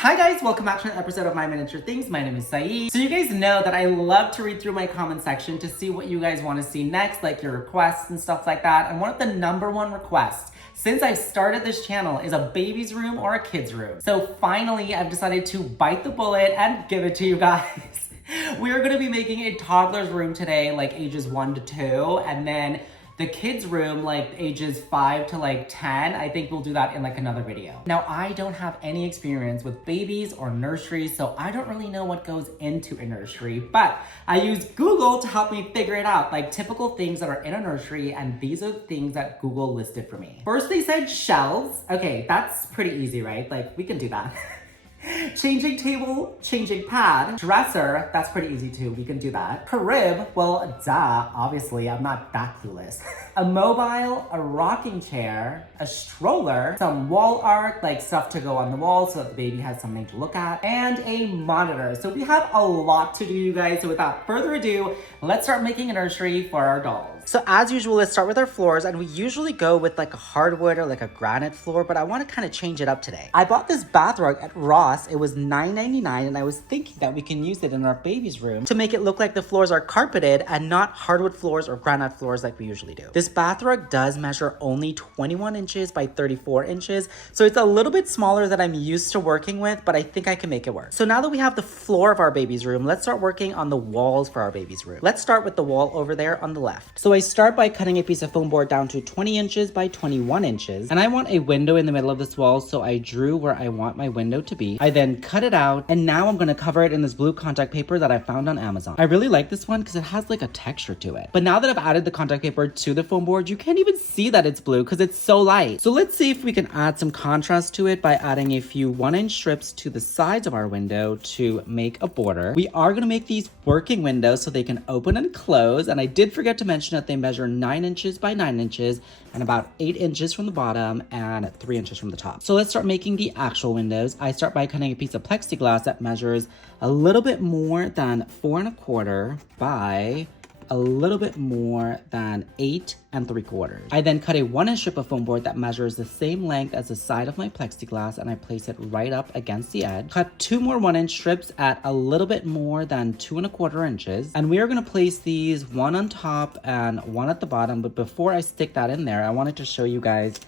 Hi guys, welcome back to an episode of My Miniature Things. My name is Saeed. So you guys know that I love to read through my comment section to see what you guys want to see next, like your requests and stuff like that. And one of the #1 requests since I started this channel is a baby's room or a kid's room. So finally, I've decided to bite the bullet and give it to you guys. We are going to be making a toddler's room today, like ages 1 to 2, and then the kids room, like ages 5 to like 10, I think we'll do that in like another video. Now, I don't have any experience with babies or nurseries, so I don't really know what goes into a nursery, but I use Google to help me figure it out, like typical things that are in a nursery, and these are the things that Google listed for me. First, they said shelves. Okay, that's pretty easy, right? Like, we can do that. Changing table, changing pad, dresser, that's pretty easy too, we can do that. Crib, well, duh, obviously, I'm not that clueless. A mobile, a rocking chair, a stroller, some wall art, like stuff to go on the wall so that the baby has something to look at, and a monitor. So we have a lot to do, you guys, so without further ado, let's start making a nursery for our dolls. So as usual, let's start with our floors, and we usually go with like a hardwood or like a granite floor, but I want to kind of change it up today. I bought this bath rug at Ross. It was $9.99, and I was thinking that we can use it in our baby's room to make it look like the floors are carpeted and not hardwood floors or granite floors like we usually do. This bath rug does measure only 21 inches by 34 inches, so it's a little bit smaller than I'm used to working with, but I think I can make it work. So now that we have the floor of our baby's room, let's start working on the walls for our baby's room. Let's start with the wall over there on the left. So I start by cutting a piece of foam board down to 20 inches by 21 inches, and I want a window in the middle of this wall, so I drew where I want my window to be. I then cut it out, and now I'm gonna cover it in this blue contact paper that I found on Amazon. I really like this one because it has like a texture to it. But now that I've added the contact paper to the foam board, you can't even see that it's blue because it's so light. So let's see if we can add some contrast to it by adding a few 1-inch strips to the sides of our window to make a border. We are gonna make these working windows so they can open and close, and I did forget to mention that they measure 9 inches by 9 inches and about 8 inches from the bottom and 3 inches from the top. So let's start making the actual windows. I start by cutting a piece of plexiglass that measures a little bit more than 4 1/4 by a little bit more than 8 3/4. I then cut a 1-inch strip of foam board that measures the same length as the side of my plexiglass, and I place it right up against the edge. Cut 2 more 1-inch strips at a little bit more than 2 1/4 inches, and we are going to place these one on top and one at the bottom. But before I stick that in there, I wanted to show you guys,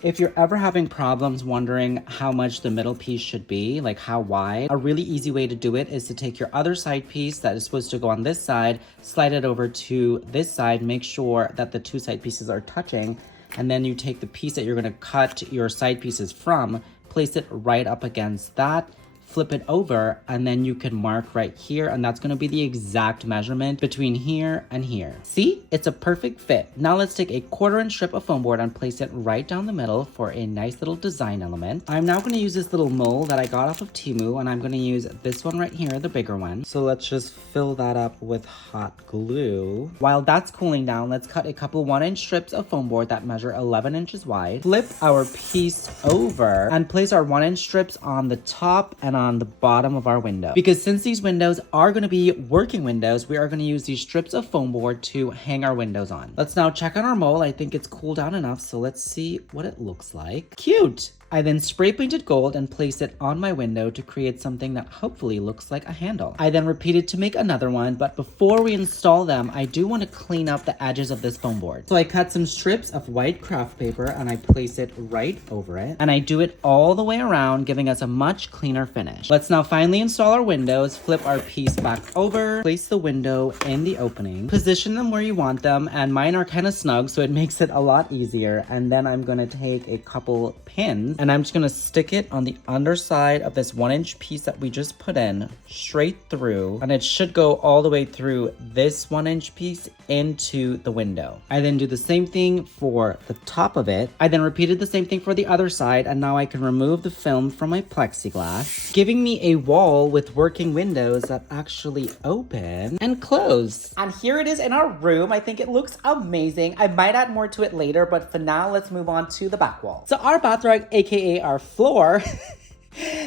if you're ever having problems wondering how much the middle piece should be, like how wide, a really easy way to do it is to take your other side piece that is supposed to go on this side, slide it over to this side, make sure that the 2 side pieces are touching, and then you take the piece that you're going to cut your side pieces from, place it right up against that, flip it over, and then you can mark right here, and that's going to be the exact measurement between here and here. See, it's a perfect fit. Now let's take a 1/4-inch strip of foam board and place it right down the middle for a nice little design element. I'm now going to use this little mold that I got off of Temu, and I'm going to use this one right here, the bigger one. So let's just fill that up with hot glue. While that's cooling down, let's cut a couple 1-inch strips of foam board that measure 11 inches wide. Flip our piece over and place our 1-inch strips on the top and on the bottom of our window. Because since these windows are going to be working windows, we are going to use these strips of foam board to hang our windows on. Let's now check on our mold. I think it's cooled down enough, so let's see what it looks like. Cute! I then spray painted gold and placed it on my window to create something that hopefully looks like a handle. I then repeated to make another one, but before we install them, I do want to clean up the edges of this foam board. So I cut some strips of white craft paper and I place it right over it. And I do it all the way around, giving us a much cleaner finish. Let's now finally install our windows. Flip our piece back over, place the window in the opening, position them where you want them, and mine are kind of snug, so it makes it a lot easier. And then I'm going to take a couple pins and I'm just gonna stick it on the underside of this 1-inch piece that we just put in, straight through, and it should go all the way through this 1-inch piece into the window. I then do the same thing for the top of it. I then repeated the same thing for the other side, and now I can remove the film from my plexiglass, giving me a wall with working windows that actually open and close. And here it is in our room. I think it looks amazing. I might add more to it later, but for now, let's move on to the back wall. So our bath rug, aka our floor,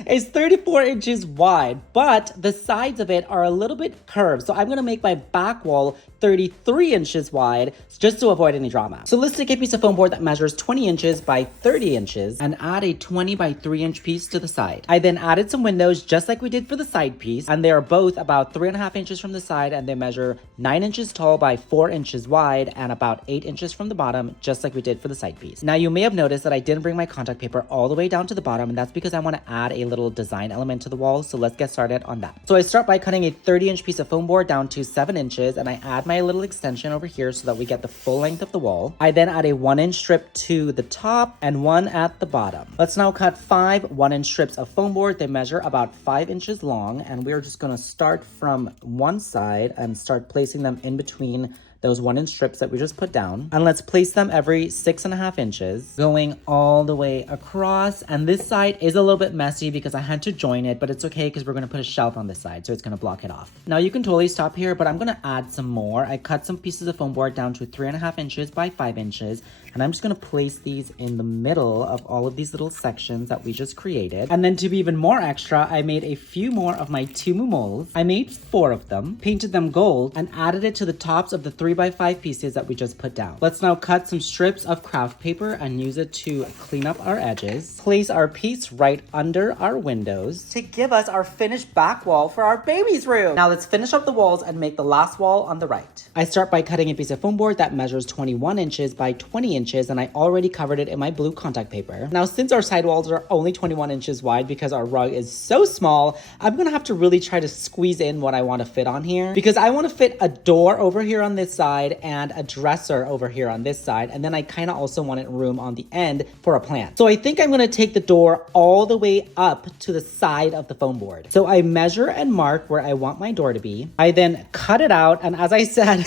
is 34 inches wide, but the sides of it are a little bit curved. So I'm gonna make my back wall 33 inches wide, just to avoid any drama. So let's take a piece of foam board that measures 20 inches by 30 inches and add a 20 by 3 inch piece to the side. I then added some windows just like we did for the side piece, and they are both about 3.5 inches from the side, and they measure 9 inches tall by 4 inches wide and about 8 inches from the bottom, just like we did for the side piece. Now you may have noticed that I didn't bring my contact paper all the way down to the bottom, and that's because I want to add a little design element to the wall. So let's get started on that. So I start by cutting a 30-inch piece of foam board down to 7 inches, and I add my little extension over here so that we get the full length of the wall. I then add a 1-inch strip to the top and one at the bottom. Let's now cut 5 1-inch strips of foam board. They measure about 5 inches long, and we're just going to start from one side and start placing them in between those 1-inch strips that we just put down. And let's place them every 6.5 inches, going all the way across. And this side is a little bit messy because I had to join it, but it's okay because we're gonna put a shelf on this side, so it's gonna block it off. Now you can totally stop here, but I'm gonna add some more. I cut some pieces of foam board down to 3.5 inches by 5 inches, and I'm just gonna place these in the middle of all of these little sections that we just created. And then to be even more extra, I made a few more of my Tumu molds. I made 4 of them, painted them gold, and added it to the tops of the 3x5 pieces that we just put down. Let's now cut some strips of craft paper and use it to clean up our edges. Place our piece right under our windows to give us our finished back wall for our baby's room. Now let's finish up the walls and make the last wall on the right. I start by cutting a piece of foam board that measures 21 inches by 20 inches, and I already covered it in my blue contact paper. Now, since our side walls are only 21 inches wide because our rug is so small, I'm gonna have to really try to squeeze in what I want to fit on here, because I want to fit a door over here on this side and a dresser over here on this side, and then I kind of also wanted room on the end for a plant. So I think I'm gonna take the door all the way up to the side of the foam board. So I measure and mark where I want my door to be. I then cut it out, and as I said,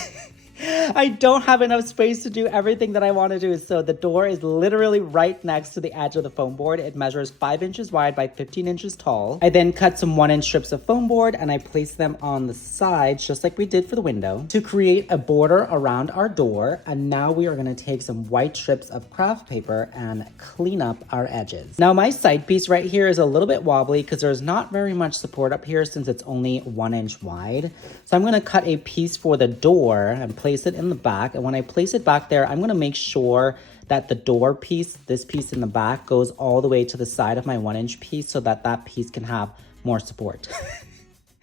I don't have enough space to do everything that I want to do. So the door is literally right next to the edge of the foam board. It measures 5 inches wide by 15 inches tall. I then cut some 1-inch strips of foam board and I placed them on the sides, just like we did for the window, to create a border around our door. And now we are going to take some white strips of craft paper and clean up our edges. Now my side piece right here is a little bit wobbly because there's not very much support up here since it's only 1 inch wide. So I'm going to cut a piece for the door and place it in the back. And when I place it back there, I'm going to make sure that the door piece, this piece in the back, goes all the way to the side of my 1-inch piece so that that piece can have more support.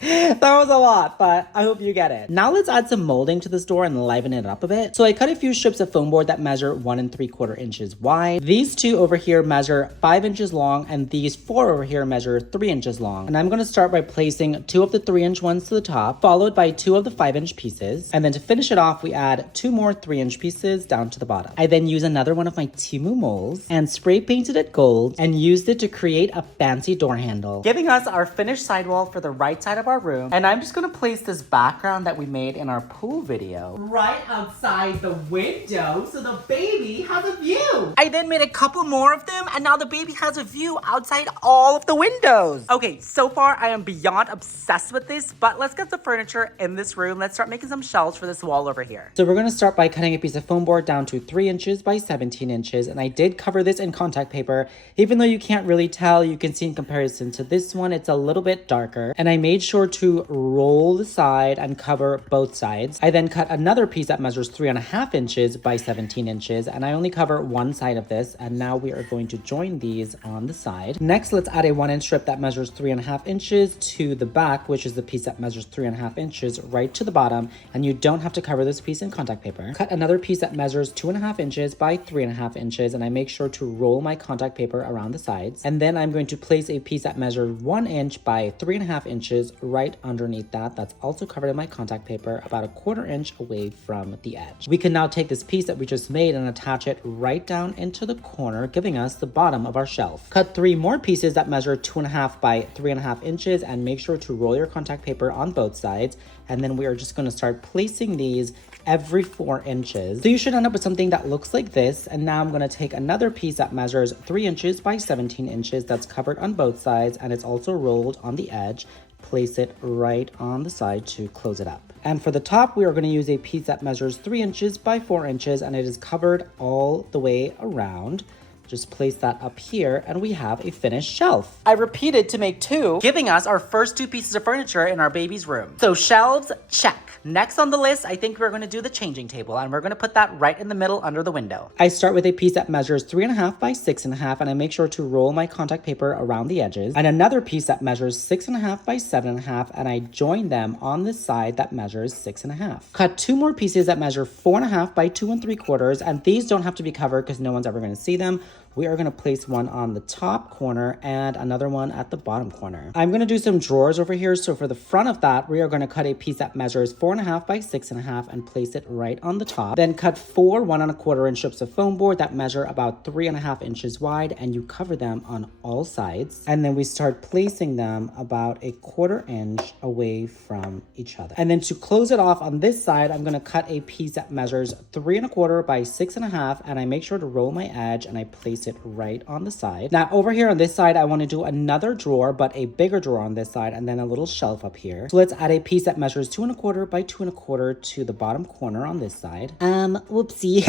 That was a lot, but I hope you get it. Now let's add some molding to this door and liven it up a bit. So I cut a few strips of foam board that measure 1 3/4 inches wide. These 2 over here measure 5 inches long, and these 4 over here measure 3 inches long. And I'm going to start by placing 2 of the 3-inch ones to the top, followed by 2 of the 5-inch pieces. And then to finish it off, we add 2 more 3-inch pieces down to the bottom. I then use another one of my Timu molds and spray painted it gold and used it to create a fancy door handle, giving us our finished sidewall for the right side of our room. And I'm just gonna place this background that we made in our pool video right outside the window so the baby has a view. I then made a couple more of them, and now the baby has a view outside all of the windows. Okay, so far I am beyond obsessed with this, but let's get the furniture in this room. Let's start making some shelves for this wall over here. So we're gonna start by cutting a piece of foam board down to 3 inches by 17 inches, and I did cover this in contact paper. Even though you can't really tell, you can see in comparison to this one, it's a little bit darker. And I made sure to roll the side and cover both sides. I then cut another piece that measures 3.5 inches by 17 inches, and I only cover one side of this, and now we are going to join these on the side. Next, let's add a 1-inch strip that measures 3.5 inches to the back, which is the piece that measures 3.5 inches right to the bottom, and you don't have to cover this piece in contact paper. Cut another piece that measures 2.5 inches by 3.5 inches, and I make sure to roll my contact paper around the sides. And then I'm going to place a piece that measures 1 inch by 3.5 inches right underneath that. That's also covered in my contact paper, about 1/4 inch away from the edge. We can now take this piece that we just made and attach it right down into the corner, giving us the bottom of our shelf. Cut 3 more pieces that measure 2.5 by 3.5 inches, and make sure to roll your contact paper on both sides. And then we are just going to start placing these every 4 inches. So you should end up with something that looks like this. And now I'm going to take another piece that measures 3 inches by 17 inches that's covered on both sides, and it's also rolled on the edge. Place it right on the side to close it up. And for the top, we are going to use a piece that measures 3 inches by 4 inches, and it is covered all the way around, Just place that up here and we have a finished shelf. I repeated to make 2, giving us our first 2 pieces of furniture in our baby's room. So shelves, check. Next on the list, I think we're gonna do the changing table, and we're gonna put that right in the middle under the window. I start with a piece that measures 3.5 by 6.5, and I make sure to roll my contact paper around the edges, and another piece that measures 6.5 by 7.5, and I join them on the side that measures 6.5. Cut 2 more pieces that measure 4.5 by 2 3/4, and these don't have to be covered because no one's ever gonna see them. We are gonna place one on the top corner and another one at the bottom corner. I'm gonna do some drawers over here. So for the front of that, we are gonna cut a piece that measures 4.5 by 6.5 and place it right on the top. Then cut 4 1 1/4 inch strips of foam board that measure about 3.5 inches wide, and you cover them on all sides. And then we start placing them about 1/4 inch away from each other. And then to close it off on this side, I'm gonna cut a piece that measures 3 1/4 by 6.5, and I make sure to roll my edge and I place it right on the side. Now over here on this side, I want to do another drawer, but a bigger drawer on this side, and then a little shelf up here. So let's add a piece that measures 2 1/4 by 2 1/4 to the bottom corner on this side. Whoopsie.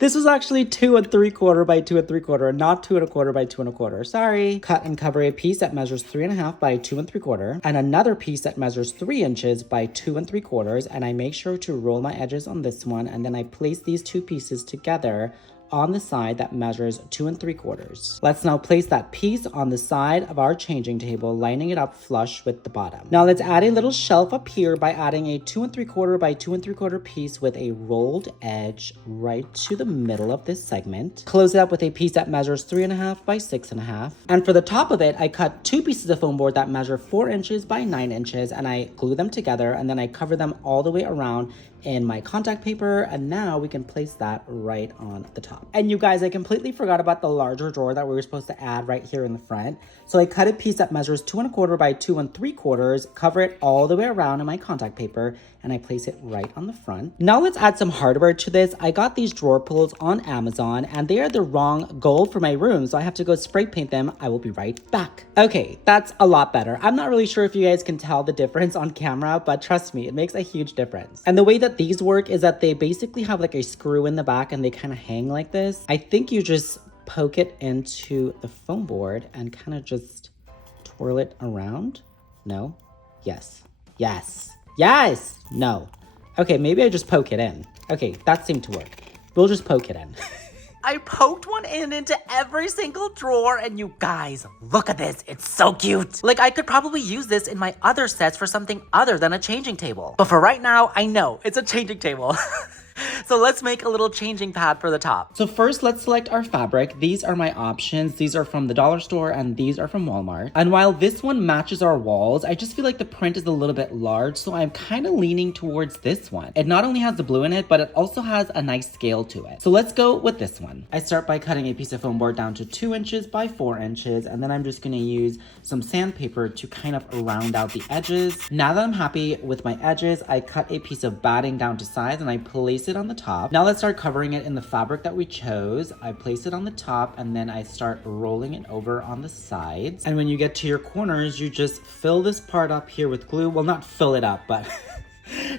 This was actually 2 3/4 by 2 3/4, and not 2 1/4 by 2 1/4. Sorry. Cut and cover a piece that measures 3.5 by 2 3/4, and another piece that measures 3 inches by 2 3/4, and I make sure to roll my edges on this one, and then I place these 2 pieces together on the side that measures 2 3/4. Let's now place that piece on the side of our changing table, lining it up flush with the bottom. Now let's add a little shelf up here by adding a 2 3/4 by 2 3/4 piece with a rolled edge right to the middle of this segment. Close it up with a piece that measures 3.5 by 6.5. And for the top of it, I cut 2 pieces of foam board that measure 4 inches by 9 inches, and I glue them together, and then I cover them all the way around in my contact paper, and now we can place that right on the top. And you guys, I completely forgot about the larger drawer that we were supposed to add right here in the front. So I cut a piece that measures 2 1/4 by 2 3/4, cover it all the way around in my contact paper, and I place it right on the front. Now let's add some hardware to this. I got these drawer pulls on Amazon, and they are the wrong gold for my room, so I have to go spray paint them. I will be right back. Okay, that's a lot better. I'm not really sure if you guys can tell the difference on camera, but trust me, it makes a huge difference. And the way that these work is that they basically have like a screw in the back and they kind of hang like this. I think you just poke it into the foam board and kind of just twirl it around. No? Yes. Yes. Yes! No. Okay, maybe I just poke it in. Okay, that seemed to work. We'll just poke it in. I poked one into every single drawer, and you guys, look at this. It's so cute. Like, I could probably use this in my other sets for something other than a changing table. But for right now, I know it's a changing table. So let's make a little changing pad for the top. So first, let's select our fabric. These are my options. These are from the dollar store and these are from Walmart. And while this one matches our walls, I just feel like the print is a little bit large, so I'm kind of leaning towards this one. It not only has the blue in it, but it also has a nice scale to it. So let's go with this one. I start by cutting a piece of foam board down to 2 inches by 4 inches, and then I'm just gonna use some sandpaper to kind of round out the edges. Now that I'm happy with my edges, I cut a piece of batting down to size and I place it on the top. Now let's start covering it in the fabric that we chose. I place it on the top and then I start rolling it over on the sides. And when you get to your corners, you just fill this part up here with glue. Well, not fill it up, but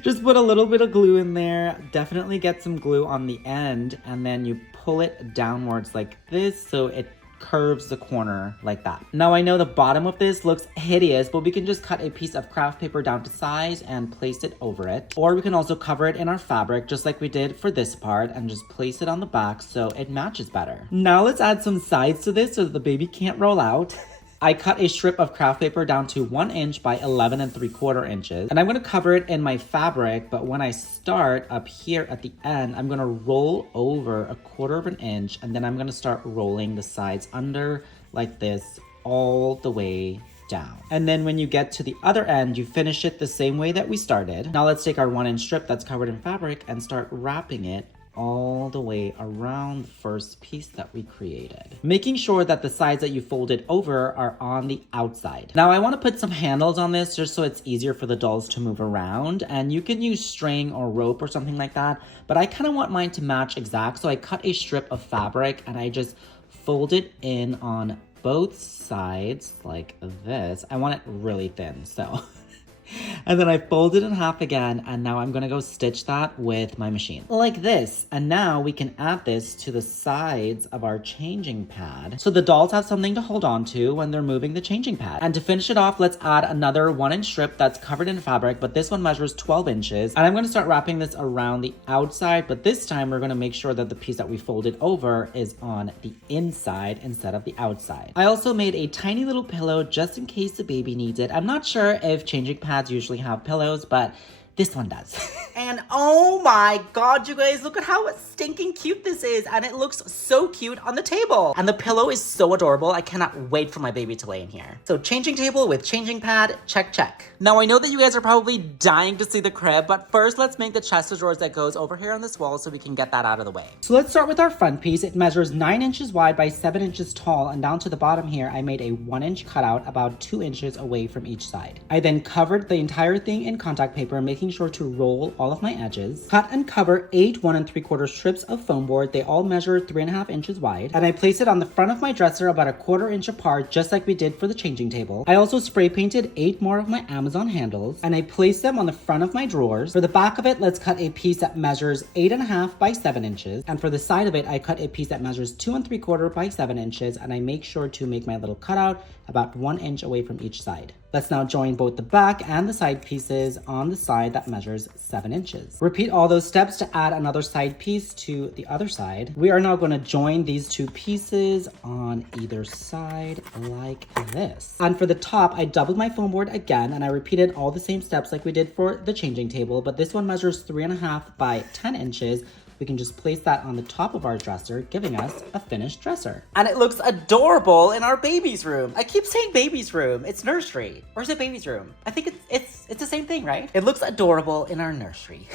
just put a little bit of glue in there. Definitely get some glue on the end and then you pull it downwards like this so it curves the corner like that. Now I know the bottom of this looks hideous, but we can just cut a piece of craft paper down to size and place it over it. Or we can also cover it in our fabric just like we did for this part and just place it on the back so it matches better. Now let's add some sides to this so that the baby can't roll out. I cut a strip of craft paper down to 1 inch by 11 3/4 inches. And I'm gonna cover it in my fabric, but when I start up here at the end, I'm gonna roll over 1/4 inch and then I'm gonna start rolling the sides under like this all the way down. And then when you get to the other end, you finish it the same way that we started. Now let's take our 1 inch strip that's covered in fabric and start wrapping it all the way around the first piece that we created, making sure that the sides that you folded over are on the outside. Now I want to put some handles on this just so it's easier for the dolls to move around, and you can use string or rope or something like that, but I kind of want mine to match exact, so I cut a strip of fabric and I just fold it in on both sides like this. I want it really thin, so And then I fold it in half again, and now I'm gonna go stitch that with my machine. Like this. And now we can add this to the sides of our changing pad, so the dolls have something to hold on to when they're moving the changing pad. And to finish it off, let's add another 1-inch strip that's covered in fabric, but this one measures 12 inches. And I'm gonna start wrapping this around the outside, but this time we're gonna make sure that the piece that we folded over is on the inside instead of the outside. I also made a tiny little pillow just in case the baby needs it. I'm not sure if changing pads usually have pillows, but this one does. And oh my God, you guys, look at how stinking cute this is. And it looks so cute on the table. And the pillow is so adorable. I cannot wait for my baby to lay in here. So changing table with changing pad, check, check. Now I know that you guys are probably dying to see the crib, but first let's make the chest of drawers that goes over here on this wall so we can get that out of the way. So let's start with our front piece. It measures 9 inches wide by 7 inches tall. And down to the bottom here, I made a 1-inch cutout about 2 inches away from each side. I then covered the entire thing in contact paper, making sure to roll all of my edges. Cut and cover 8 1 3/4 strips of foam board. They all measure 3.5 inches wide. And I place it on the front of my dresser about 1/4 inch apart, just like we did for the changing table. I also spray painted 8 more of my Amazon handles, and I place them on the front of my drawers. For the back of it, let's cut a piece that measures 8.5 by 7 inches. And for the side of it, I cut a piece that measures 2 3/4 by 7 inches, and I make sure to make my little cutout about 1 inch away from each side. Let's now join both the back and the side pieces on the side that measures 7 inches. Repeat all those steps to add another side piece to the other side. We are now going to join these 2 pieces on either side like this. And for the top, I doubled my foam board again, and I repeated all the same steps like we did for the changing table, but this one measures 3.5 by 10 inches. We can just place that on the top of our dresser, giving us a finished dresser. And it looks adorable in our baby's room. I keep saying baby's room. It's nursery. Or is it baby's room? I think it's the same thing, right? It looks adorable in our nursery.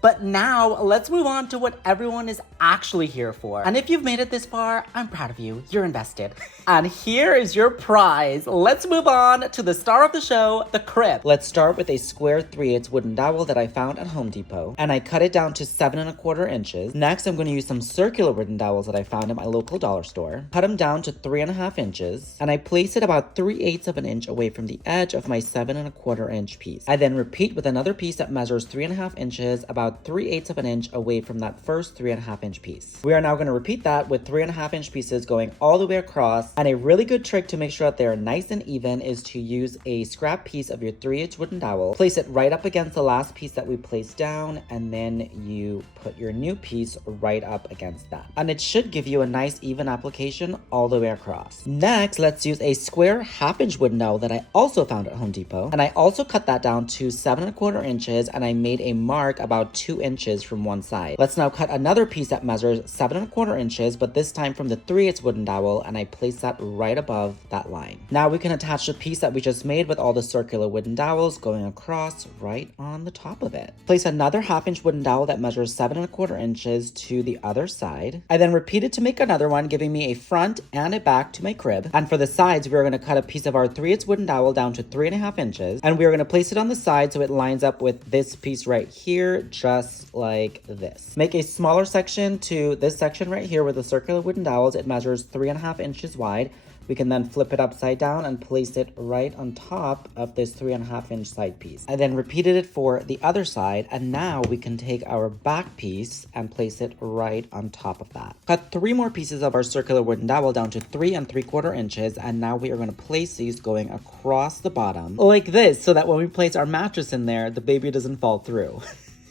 But now let's move on to what everyone is actually here for. And if you've made it this far, I'm proud of you. You're invested. And here is your prize. Let's move on to the star of the show, the crib. Let's start with a square 3/8 wooden dowel that I found at Home Depot. And I cut it down to 7 1/4 inches. Next, I'm going to use some circular wooden dowels that I found at my local dollar store. Cut them down to 3.5 inches. And I place it about 3/8 of an inch away from the edge of my 7 1/4 inch piece. I then repeat with another piece that measures 3.5 inches, about 3/8 of an inch away from that first 3.5 inch piece. We are now going to repeat that with 3.5 inch pieces going all the way across. And a really good trick to make sure that they're nice and even is to use a scrap piece of your 3/8 wooden dowel. Place it right up against the last piece that we placed down, and then you put your new piece right up against that. And it should give you a nice even application all the way across. Next, let's use a square 1/2 inch wooden dowel that I also found at Home Depot. And I also cut that down to 7 1/4 inches, and I made a mark about 2 inches from one side. Let's now cut another piece that measures 7 1/4 inches, but this time from the 3/8 wooden dowel, and I place that right above that line. Now we can attach the piece that we just made with all the circular wooden dowels going across right on the top of it. Place another 1/2 inch wooden dowel that measures 7 1/4 inches to the other side. I then repeat it to make another one, giving me a front and a back to my crib. And for the sides, we're going to cut a piece of our 3/8 wooden dowel down to 3.5 inches, and we're going to place it on the side so it lines up with this piece right here, just like this. Make a smaller section to this section right here with the circular wooden dowels. It measures 3.5 inches wide. We can then flip it upside down and place it right on top of this 3.5 inch side piece. I then repeated it for the other side, and now we can take our back piece and place it right on top of that. Cut 3 more pieces of our circular wooden dowel down to 3 3/4 inches, and now we are going to place these going across the bottom like this, so that when we place our mattress in there, the baby doesn't fall through.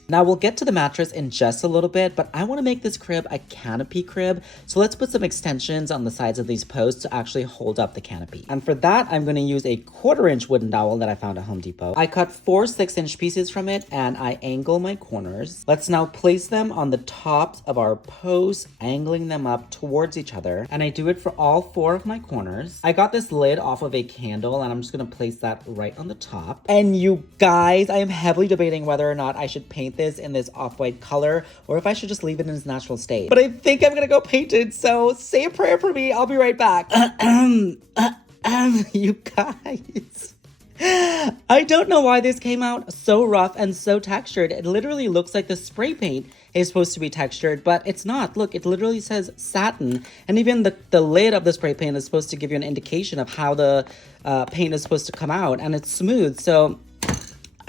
Now we'll get to the mattress in just a little bit, but I want to make this crib a canopy crib. So let's put some extensions on the sides of these posts to actually hold up the canopy. And for that, I'm going to use a 1/4 inch wooden dowel that I found at Home Depot. I cut 4 6-inch pieces from it, and I angle my corners. Let's now place them on the tops of our posts, angling them up towards each other. And I do it for all 4 of my corners. I got this lid off of a candle, and I'm just going to place that right on the top. And you guys, I am heavily debating whether or not I should paint this in this off-white color, or if I should just leave it in its natural state. But I think I'm gonna go paint it, so say a prayer for me. I'll be right back. You guys. I don't know why this came out so rough and so textured. It literally looks like the spray paint is supposed to be textured, but it's not. Look, it literally says satin. And even the lid of the spray paint is supposed to give you an indication of how the paint is supposed to come out, and it's smooth. So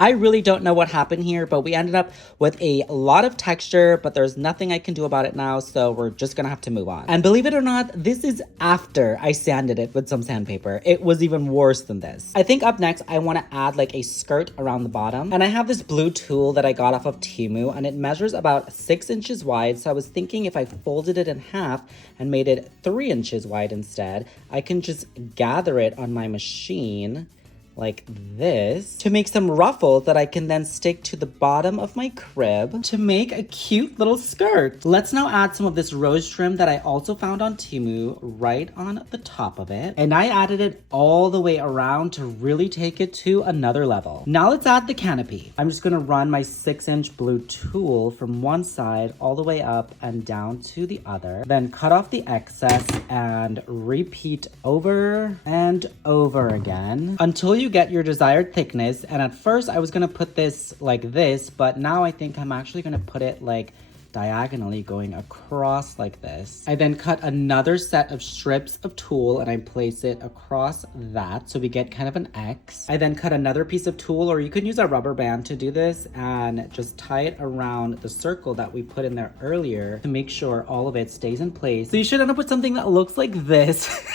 I really don't know what happened here, but we ended up with a lot of texture, but there's nothing I can do about it now, so we're just gonna have to move on. And believe it or not, this is after I sanded it with some sandpaper. It was even worse than this. I think up next, I wanna add like a skirt around the bottom. And I have this blue tulle that I got off of Temu, and it measures about 6 inches wide. So I was thinking if I folded it in half and made it 3 inches wide instead, I can just gather it on my machine like this to make some ruffles that I can then stick to the bottom of my crib to make a cute little skirt. Let's now add some of this rose trim that I also found on Temu right on the top of it. And I added it all the way around to really take it to another level. Now let's add the canopy. I'm just gonna run my 6-inch blue tulle from one side all the way up and down to the other. Then cut off the excess and repeat over and over again until you get your desired thickness. And at first I was gonna put this like this, but now I think I'm actually gonna put it like diagonally going across like this. I then cut another set of strips of tulle and I place it across that so we get kind of an X. I then cut another piece of tulle, or you could use a rubber band to do this, and just tie it around the circle that we put in there earlier to make sure all of it stays in place. So you should end up with something that looks like this.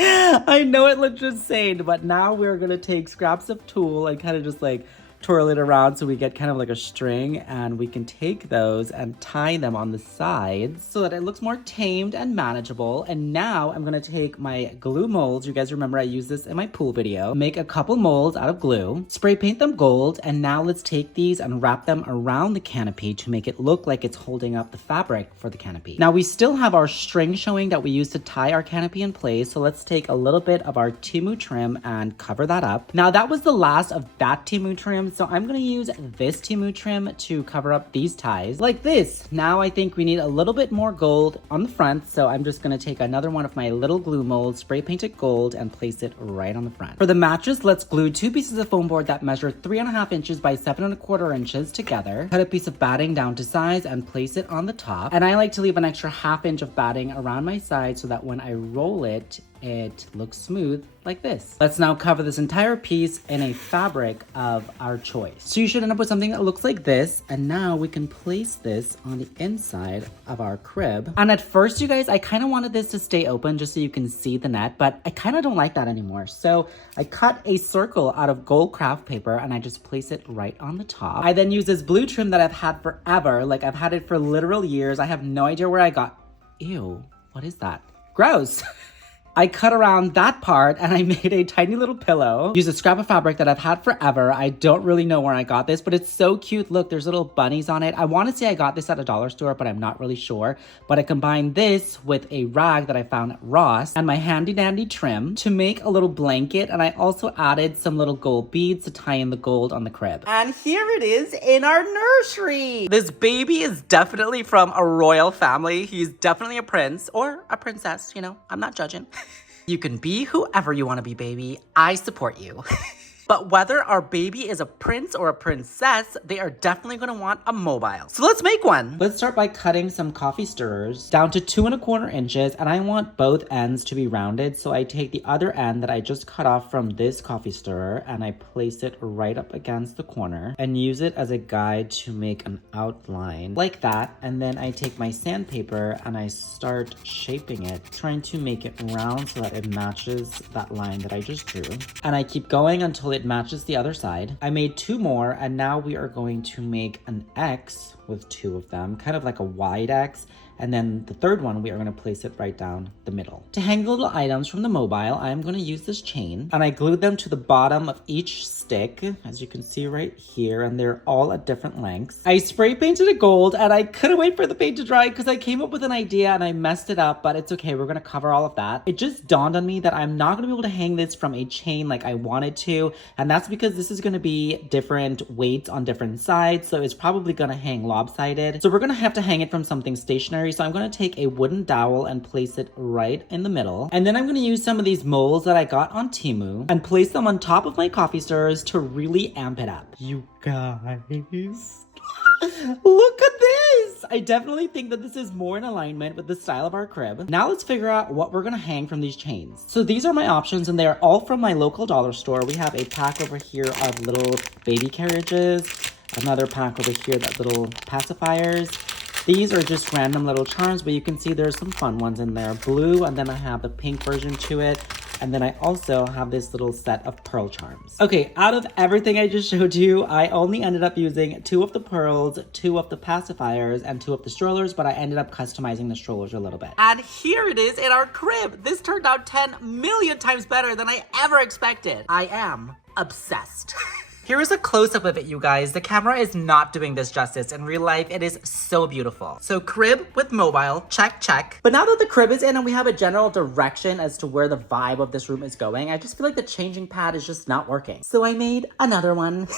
I know it looks insane, but now we're gonna take scraps of tulle and kind of just like twirl it around so we get kind of like a string, and we can take those and tie them on the sides so that it looks more tamed and manageable. And now I'm gonna take my glue molds. You guys remember I used this in my pool video. Make a couple molds out of glue, spray paint them gold, and now let's take these and wrap them around the canopy to make it look like it's holding up the fabric for the canopy. Now we still have our string showing that we used to tie our canopy in place, so let's take a little bit of our Temu trim and cover that up. Now that was the last of that Temu trim, so I'm gonna use this Temu trim to cover up these ties like this. Now I think we need a little bit more gold on the front, so I'm just gonna take another one of my little glue molds, spray paint it gold, and place it right on the front. For the mattress, let's glue 2 pieces of foam board that measure 3.5 inches by 7.25 inches together. Cut a piece of batting down to size and place it on the top. And I like to leave an extra 1/2 inch of batting around my side so that when I roll it, it looks smooth like this. Let's now cover this entire piece in a fabric of our choice. So you should end up with something that looks like this. And now we can place this on the inside of our crib. And at first, you guys, I kind of wanted this to stay open just so you can see the net, but I kind of don't like that anymore. So I cut a circle out of gold craft paper and I just place it right on the top. I then use this blue trim that I've had forever. Like I've had it for literal years. I have no idea where I got. Ew, what is that? Gross. I cut around that part and I made a tiny little pillow. Use a scrap of fabric that I've had forever. I don't really know where I got this, but it's so cute. Look, there's little bunnies on it. I want to say I got this at a dollar store, but I'm not really sure. But I combined this with a rag that I found at Ross and my handy dandy trim to make a little blanket. And I also added some little gold beads to tie in the gold on the crib. And here it is in our nursery. This baby is definitely from a royal family. He's definitely a prince or a princess, you know, I'm not judging. You can be whoever you want to be, baby. I support you. But whether our baby is a prince or a princess, they are definitely going to want a mobile. So let's make one. Let's start by cutting some coffee stirrers down to 2.25 inches. And I want both ends to be rounded. So I take the other end that I just cut off from this coffee stirrer and I place it right up against the corner and use it as a guide to make an outline like that. And then I take my sandpaper and I start shaping it, trying to make it round so that it matches that line that I just drew. And I keep going until it matches the other side. I made 2 more and now we are going to make an X with 2 of them, kind of like a wide X. And then the third one, we are gonna place it right down the middle. To hang the little items from the mobile, I'm gonna use this chain and I glued them to the bottom of each stick, as you can see right here, and they're all at different lengths. I spray painted it gold and I couldn't wait for the paint to dry because I came up with an idea and I messed it up, but it's okay, we're gonna cover all of that. It just dawned on me that I'm not gonna be able to hang this from a chain like I wanted to, and that's because this is gonna be different weights on different sides, so it's probably gonna hang lopsided. So we're gonna have to hang it from something stationary. So I'm going to take a wooden dowel and place it right in the middle. And then I'm going to use some of these molds that I got on Temu and place them on top of my coffee stirrers to really amp it up. You guys, look at this. Yes, I definitely think that this is more in alignment with the style of our crib. Now let's figure out what we're gonna hang from these chains. So these are my options and they are all from my local dollar store. We have a pack over here of little baby carriages, another pack over here that little pacifiers. These are just random little charms, but you can see there's some fun ones in there. Blue, and then I have the pink version to it. And then I also have this little set of pearl charms. Okay, out of everything I just showed you, I only ended up using 2 of the pearls, 2 of the pacifiers, and 2 of the strollers, but I ended up customizing the strollers a little bit. And here it is in our crib. This turned out 10 million times better than I ever expected. I am obsessed. Here is a close-up of it, you guys. The camera is not doing this justice. In real life, it is so beautiful. So crib with mobile, check, check. But now that the crib is in and we have a general direction as to where the vibe of this room is going, I just feel like the changing pad is just not working. So I made another one.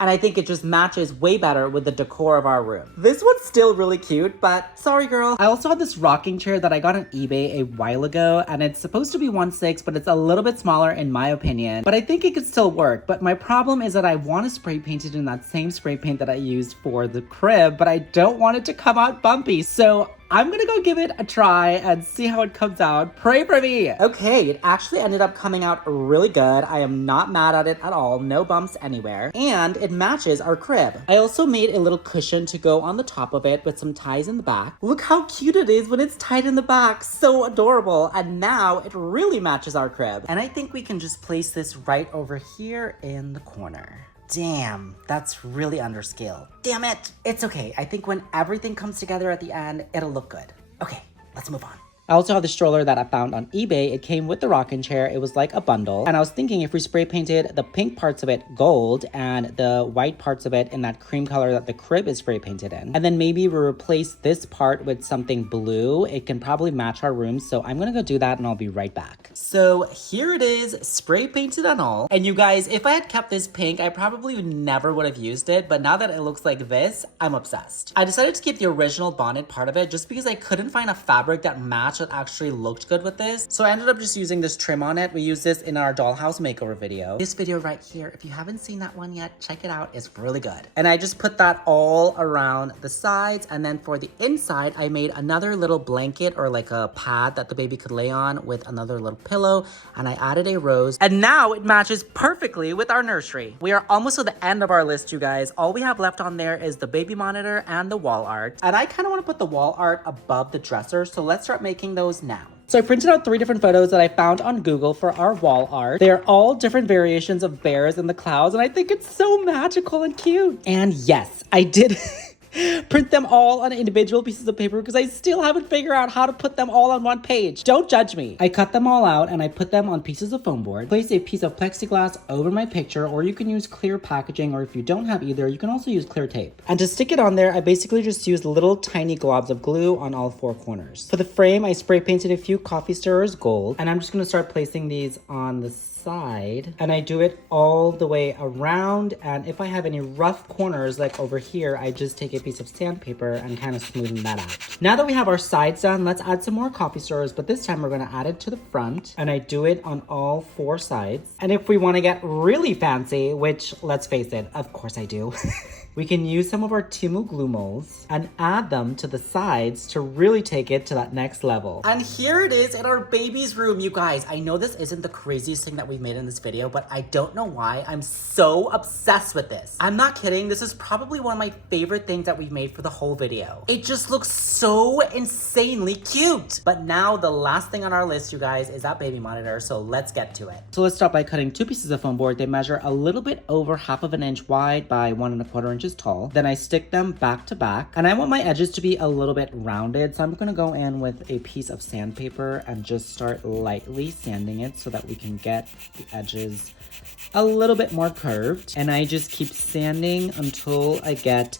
And I think it just matches way better with the decor of our room. This one's still really cute, but sorry girl. I also have this rocking chair that I got on eBay a while ago, and it's supposed to be 1/6, but it's a little bit smaller in my opinion. But I think it could still work. But my problem is that I want to spray paint it in that same spray paint that I used for the crib, but I don't want it to come out bumpy. So I'm gonna go give it a try and see how it comes out. Pray for me. Okay, it actually ended up coming out really good. I am not mad at it at all. No bumps anywhere. And it matches our crib. I also made a little cushion to go on the top of it with some ties in the back. Look how cute it is when it's tied in the back. So adorable. And now it really matches our crib. And I think we can just place this right over here in the corner. Damn, that's really underscale. Damn it. It's okay. I think when everything comes together at the end, it'll look good. Okay, let's move on. I also have the stroller that I found on eBay. It came with the rocking chair. It was like a bundle. And I was thinking if we spray painted the pink parts of it gold and the white parts of it in that cream color that the crib is spray painted in. And then maybe we replace this part with something blue. It can probably match our room. So I'm gonna go do that and I'll be right back. So here it is, spray painted and all. And you guys, if I had kept this pink, I probably never would have used it. But now that it looks like this, I'm obsessed. I decided to keep the original bonnet part of it just because I couldn't find a fabric that matched that actually looked good with this. So I ended up just using this trim on it. We used this in our dollhouse makeover video. This video right here, if you haven't seen that one yet, check it out. It's really good. And I just put that all around the sides. And then for the inside, I made another little blanket or like a pad that the baby could lay on with another little pillow. And I added a rose. And now it matches perfectly with our nursery. We are almost to the end of our list, you guys. All we have left on there is the baby monitor and the wall art. And I kind of want to put the wall art above the dresser. So let's start making those now. So I printed out 3 different photos that I found on Google for our wall art. They are all different variations of bears in the clouds, and I think it's so magical and cute. And yes, I did print them all on individual pieces of paper because I still haven't figured out how to put them all on one page. Don't judge me. I cut them all out and I put them on pieces of foam board. Place a piece of plexiglass over my picture, or you can use clear packaging, or if you don't have either, you can also use clear tape. And to stick it on there, I basically just used little tiny globs of glue on all 4 corners. For the frame, I spray painted a few coffee stirrers gold, and I'm just gonna start placing these on the side, and I do it all the way around. And if I have any rough corners like over here, I just take a piece of sandpaper and kind of smoothen that out. Now that we have our sides done, let's add some more coffee stirrers, but this time we're going to add it to the front, and I do it on all 4 sides. And if we want to get really fancy, which let's face it, of course I do, we can use some of our Timu glue molds and add them to the sides to really take it to that next level. And here it is in our baby's room, you guys. I know this isn't the craziest thing that we've made in this video, but I don't know why I'm so obsessed with this. I'm not kidding. This is probably one of my favorite things that we've made for the whole video. It just looks so insanely cute. But now the last thing on our list, you guys, is that baby monitor. So let's get to it. So let's start by cutting 2 pieces of foam board. They measure a little bit over 1/2 inch wide by 1 1/4 inches tall. Then I stick them back to back, and I want my edges to be a little bit rounded. So I'm gonna go in with a piece of sandpaper and just start lightly sanding it so that we can get the edges a little bit more curved. And I just keep sanding until I get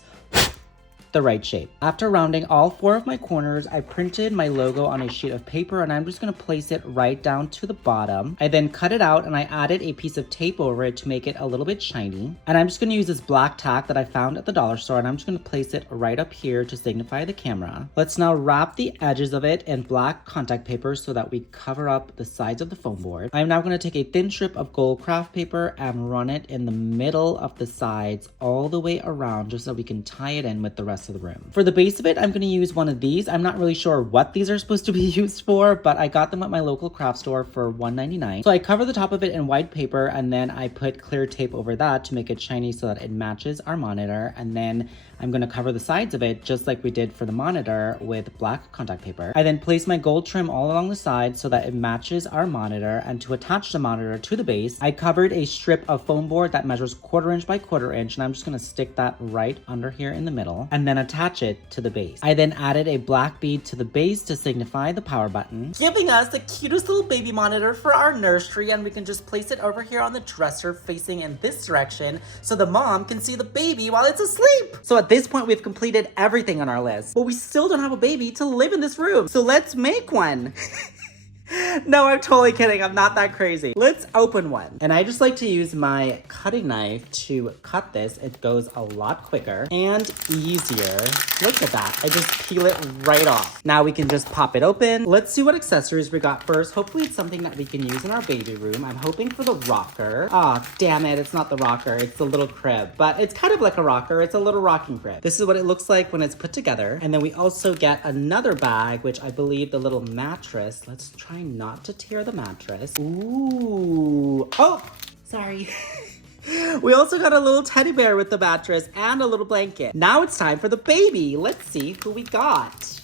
the right shape. After rounding all 4 of my corners, I printed my logo on a sheet of paper, and I'm just gonna place it right down to the bottom. I then cut it out and I added a piece of tape over it to make it a little bit shiny. And I'm just gonna use this black tack that I found at the dollar store, and I'm just gonna place it right up here to signify the camera. Let's now wrap the edges of it in black contact paper so that we cover up the sides of the foam board. I'm now gonna take a thin strip of gold craft paper and run it in the middle of the sides all the way around, just so we can tie it in with the rest rest of the room. For the base of it, I'm gonna use one of these. I'm not really sure what these are supposed to be used for, but I got them at my local craft store for $1.99. So I cover the top of it in white paper, and then I put clear tape over that to make it shiny so that it matches our monitor. And then I'm gonna cover the sides of it just like we did for the monitor with black contact paper. I then place my gold trim all along the side so that it matches our monitor, and to attach the monitor to the base, I covered a strip of foam board that measures 1/4 inch by 1/4 inch, and I'm just gonna stick that right under here in the middle and then attach it to the base. I then added a black bead to the base to signify the power button, giving us the cutest little baby monitor for our nursery, and we can just place it over here on the dresser facing in this direction so the mom can see the baby while it's asleep. So at this point, we've completed everything on our list, but we still don't have a baby to live in this room. So let's make one. No, I'm totally kidding. I'm not that crazy. Let's open one. And I just like to use my cutting knife to cut this. It goes a lot quicker and easier. Look at that. I just peel it right off. Now we can just pop it open. Let's see what accessories we got first. Hopefully it's something that we can use in our baby room. I'm hoping for the rocker. Oh, damn it. It's not the rocker. It's the little crib. But it's kind of like a rocker. It's a little rocking crib. This is what it looks like when it's put together. And then we also get another bag, which I believe the little mattress. Let's try not to tear the mattress. Ooh. Oh, sorry. We also got a little teddy bear with the mattress and a little blanket. Now it's time for the baby. Let's see who we got.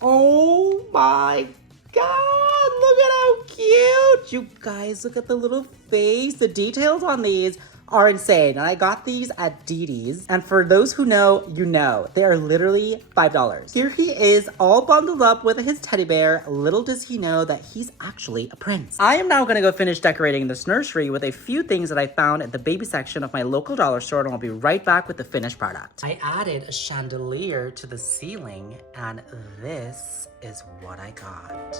Oh my God, look at how cute. You guys, look at the little face. The details on these are insane. And I got these at Didi's. And for those who know, you know, they are literally $5. Here he is all bundled up with his teddy bear. Little does he know that he's actually a prince. I am now gonna go finish decorating this nursery with a few things that I found at the baby section of my local dollar store, and I'll be right back with the finished product. I added a chandelier to the ceiling, and this is what I got.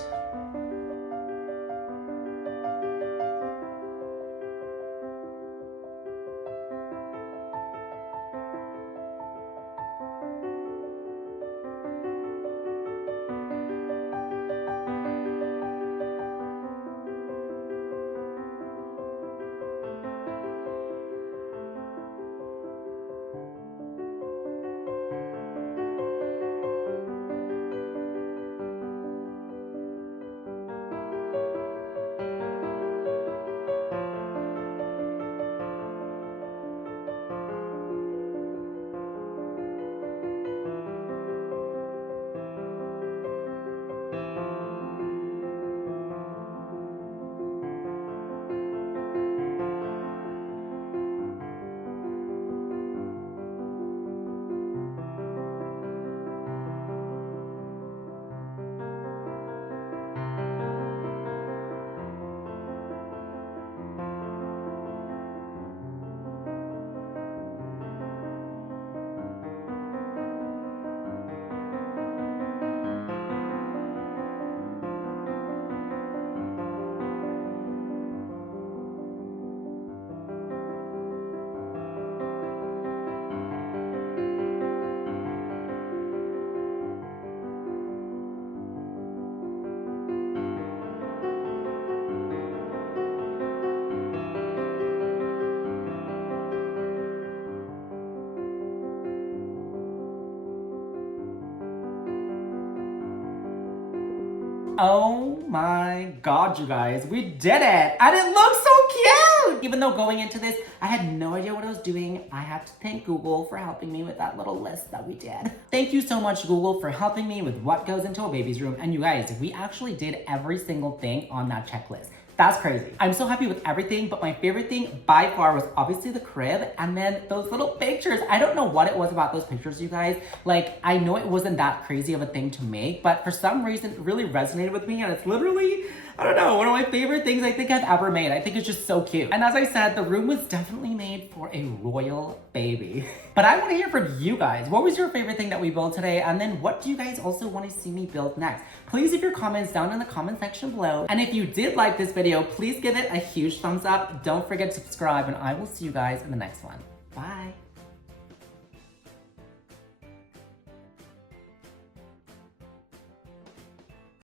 Oh my God, you guys, we did it. And it looks so cute. Even though going into this, I had no idea what I was doing, I have to thank Google for helping me with that little list that we did. Thank you so much, Google, for helping me with what goes into a baby's room. And you guys, we actually did every single thing on that checklist. That's crazy. I'm so happy with everything, but my favorite thing by far was obviously the crib and then those little pictures. I don't know what it was about those pictures, you guys. Like, I know it wasn't that crazy of a thing to make, but for some reason it really resonated with me, and it's literally, I don't know, one of my favorite things I think I've ever made. I think it's just so cute. And as I said, the room was definitely made for a royal baby. But I want to hear from you guys. What was your favorite thing that we built today? And then what do you guys also want to see me build next? Please leave your comments down in the comment section below. And if you did like this video, please give it a huge thumbs up. Don't forget to subscribe, and I will see you guys in the next one. Bye.